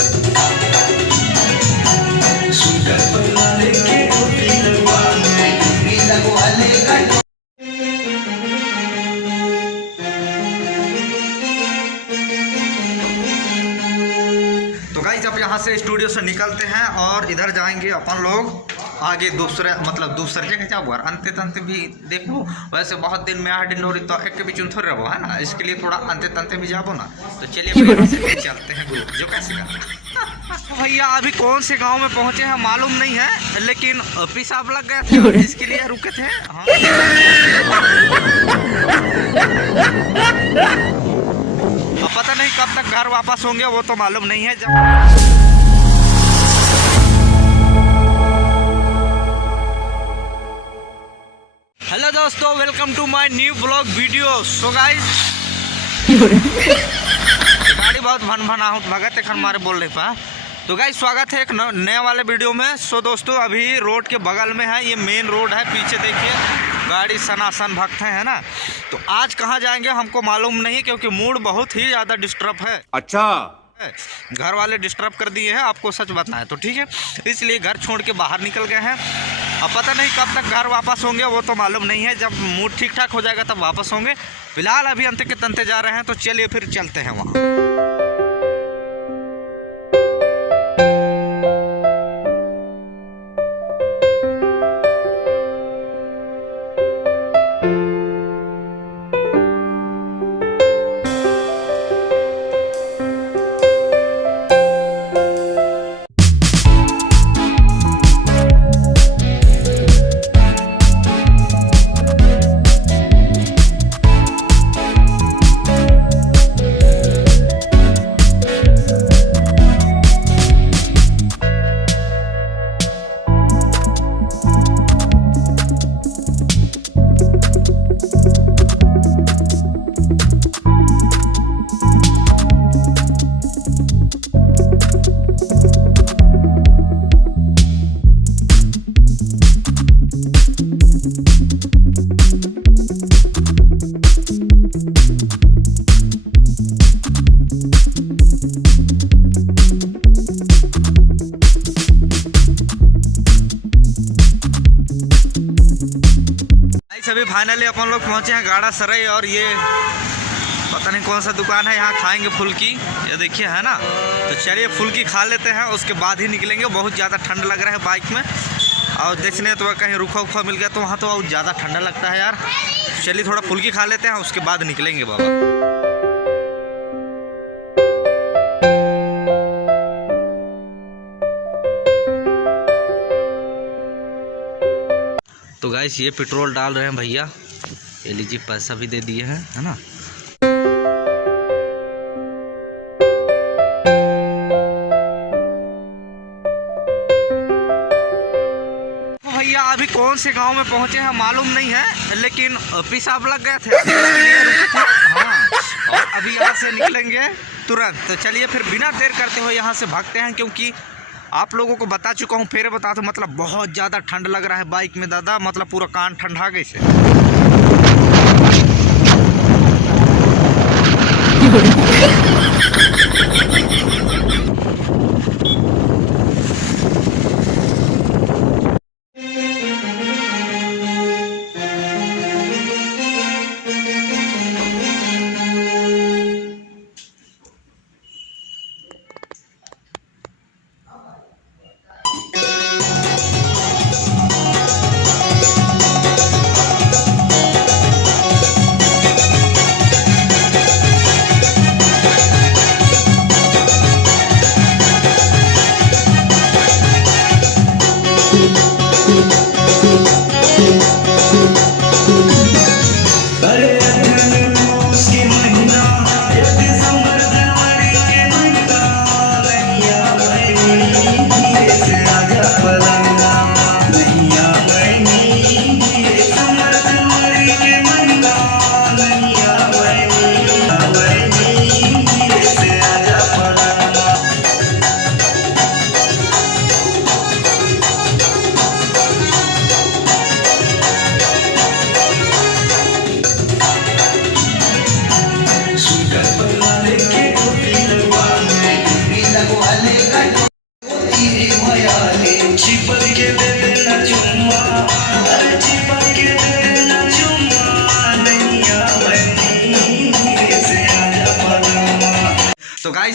तो गाइस अब यहाँ से स्टूडियो से निकलते हैं और इधर जाएंगे अपन लोग आगे दूसरे जगह जाओ यार अंते तंते भी देखो। वैसे बहुत दिन में डिनोरी तो एक के बीच थोड़े रहो है ना, इसके लिए थोड़ा अंते तंते भी जाओ ना। तो चलिए चलते हैं ग्रुप जो कैसे भैया अभी कौन से गांव में पहुंचे हैं मालूम नहीं है, लेकिन पेशाब लग गए थे इसके लिए रुके थे। हाँ। अब पता नहीं कब तक घर वापस होंगे वो तो मालूम नहीं है। जब हेलो दोस्तों, welcome to my new blog video. So guys गाड़ी बहुत भन भगत है हमारे बोल रहे पा। तो गाइस स्वागत है एक नए वाले वीडियो में। सो दोस्तों अभी रोड के बगल में है, ये मेन रोड है, पीछे देखिए गाड़ी सनासन भगते हैं ना। तो आज कहाँ जाएंगे हमको मालूम नहीं, क्योंकि मूड बहुत ही ज़्यादा डिस्टर्ब है। अच्छा, घर वाले डिस्टर्ब कर दिए हैं, आपको सच बताएं तो ठीक है, इसलिए घर छोड़ के बाहर निकल गए हैं। अब पता नहीं कब तक घर वापस होंगे वो तो मालूम नहीं है। जब मूड ठीक ठाक हो जाएगा तब वापस होंगे। फिलहाल अभी अंते के तंते जा रहे हैं, तो चलिए फिर चलते हैं वहाँ। अभी फाइनली अपन लोग पहुंचे हैं गाड़ा सराय, और ये पता नहीं कौन सा दुकान है, यहाँ खाएंगे फुल्की, ये देखिए है ना। तो चलिए फुल्की खा लेते हैं, उसके बाद ही निकलेंगे। बहुत ज़्यादा ठंड लग रहा है बाइक में, और देखने तो कहीं रुखा उखा मिल गया तो वहाँ तो और ज़्यादा ठंडा लगता है यार। चलिए थोड़ा फुल्की खा लेते हैं, उसके बाद निकलेंगे बाबा। तो गाइस ये पेट्रोल डाल रहे हैं भैया, ये लीजिए पैसा भी दे दिए हैं है ना। भैया अभी कौन से गांव में पहुंचे हैं मालूम नहीं है, लेकिन पेशाब लग गए थे। हाँ, और अभी यहाँ से निकलेंगे तुरंत। तो चलिए फिर बिना देर करते हुए यहाँ से भागते हैं, क्योंकि आप लोगों को बता चुका हूँ, फिर बता दूँ, मतलब बहुत ज़्यादा ठंड लग रहा है बाइक में दादा, मतलब पूरा कान ठंडा गई से।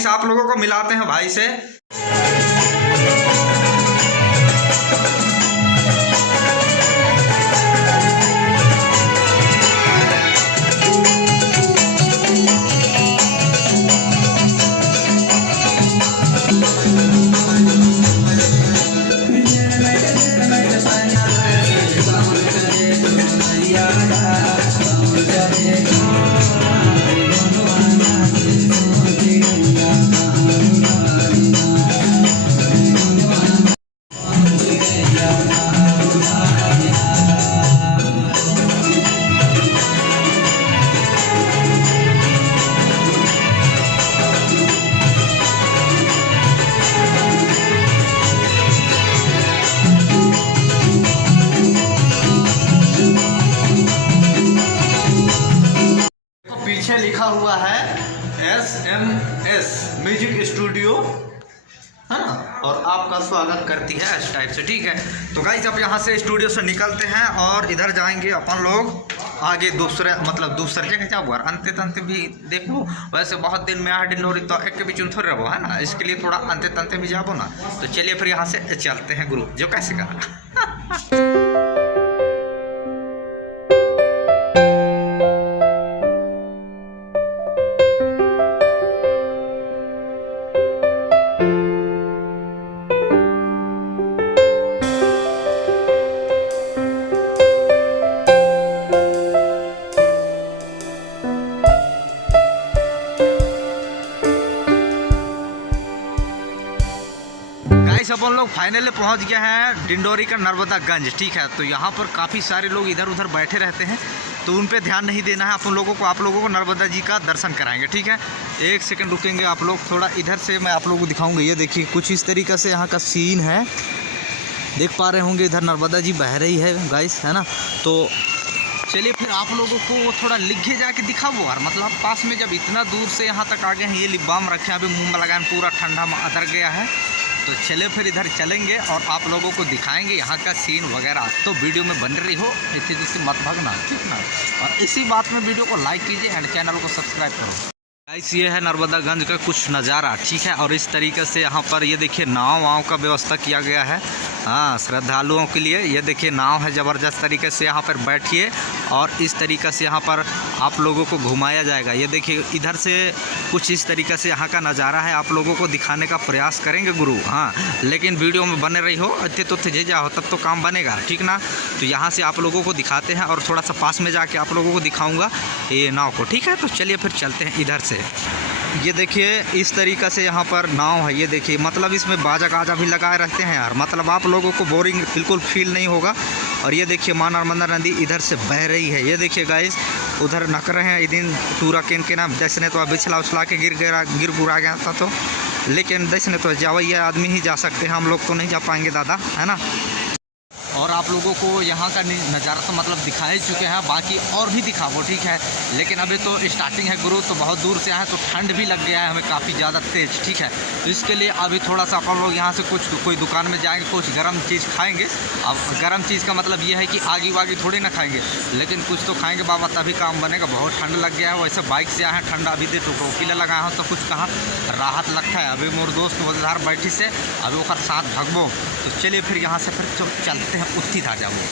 गाइस आप लोगों को मिलाते हैं भाई से। पीछे लिखा हुआ है SMS म्यूजिक स्टूडियो, है ना, और आपका स्वागत करती है इस टाइप से। ठीक है, तो गाइस अब यहाँ से स्टूडियो से निकलते हैं और इधर जाएंगे अपन लोग आगे दूसरे जगह जाओ यार अंते तंते भी देखो। वैसे बहुत दिन में डिनोरी तो एक के बीच में थोड़ी रहो, है ना, इसके लिए थोड़ा अंते तंते भी जाओ ना। तो चलिए फिर यहाँ से चलते हैं गुरु जो कैसे करा। अपन लोग फाइनली पहुंच गए हैं डिंडोरी का नर्मदागंज। ठीक है, तो यहाँ पर काफ़ी सारे लोग इधर उधर बैठे रहते हैं, तो उन पे ध्यान नहीं देना है अपन लोगों को। आप लोगों को नर्मदा जी का दर्शन कराएंगे। ठीक है, एक सेकंड रुकेंगे आप लोग, थोड़ा इधर से मैं आप लोगों को दिखाऊंगा। ये देखिए कुछ इस तरीक़े से यहाँ का सीन है, देख पा रहे होंगे इधर नर्मदा जी बह रही है गाइस, है ना। तो चलिए फिर आप लोगों को थोड़ा लिखे जाके दिखाओ यार, मतलब पास में जब इतना दूर से यहाँ तक आ गए हैं। ये लिप बाम रखे हैं, अभी मुँह में लगाए, पूरा ठंडा में अदर गया है। तो चले फिर इधर चलेंगे और आप लोगों को दिखाएंगे यहाँ का सीन वगैरह। तो वीडियो में बन रही हो इसी जैसे मत भागना, ठीक ना। और इसी बात में वीडियो को लाइक कीजिए एंड चैनल को सब्सक्राइब करो। गाइस ये है नर्मदागंज का कुछ नज़ारा। ठीक है, और इस तरीके से यहाँ पर ये देखिए नाव का व्यवस्था किया गया है, हाँ, श्रद्धालुओं के लिए। ये देखिए नाव है, ज़बरदस्त तरीके से यहाँ पर बैठिए और इस तरीक़े से यहाँ पर आप लोगों को घुमाया जाएगा। ये देखिए इधर से कुछ इस तरीक़े से यहाँ का नज़ारा है, आप लोगों को दिखाने का प्रयास करेंगे गुरु, हाँ, लेकिन वीडियो में बने रही हो, अच्छे तो थे जाओ तब तो काम बनेगा, ठीक ना। तो यहाँ से आप लोगों को दिखाते हैं और थोड़ा सा पास में जाके आप लोगों को दिखाऊँगा ये नाव को। ठीक है, तो चलिए फिर चलते हैं इधर से। ये देखिए इस तरीक़े से यहाँ पर नाव है, ये देखिए, मतलब इसमें बाजा गाजा भी लगाए रहते हैं यार, मतलब आप लोगों को बोरिंग बिल्कुल फील नहीं होगा। और ये देखिए माँ नर्मदा नदी इधर से बह रही है। ये देखिए गाइस उधर नक रहे हैं दिन टूरा के नाम दसने तो बिछला उछला के गिर गुरा गया था, तो लेकिन दसने तो जावैया आदमी ही जा सकते हैं, हम लोग तो नहीं जा पाएंगे दादा, है ना। और आप लोगों को यहाँ का नज़ारा तो मतलब दिखा ही चुके हैं, बाकी और भी दिखाओ, ठीक है। लेकिन अभी तो स्टार्टिंग है गुरु, तो बहुत दूर से आए तो ठंड भी लग गया है हमें काफ़ी ज़्यादा तेज़, ठीक है। तो इसके लिए अभी थोड़ा सा अपन लोग यहाँ से कोई दुकान में जाएंगे, कुछ गर्म चीज़ खाएंगे। अब गर्म चीज़ का मतलब ये है कि आगी वागी थोड़ी ना खाएंगे, लेकिन कुछ तो खाएंगे बाबा, तभी काम बनेगा। बहुत ठंड लग गया है, वैसे बाइक से आए हैं, ठंडा अभी दे तो टोपी लगाया हूँ, तो कुछ कहाँ राहत लगता है। अभी मोर दोस्त वजहदार बैठी से अभी वो साथ भगबो। तो चलिए फिर यहाँ से फिर चलते हैं उत्ती था जाओ।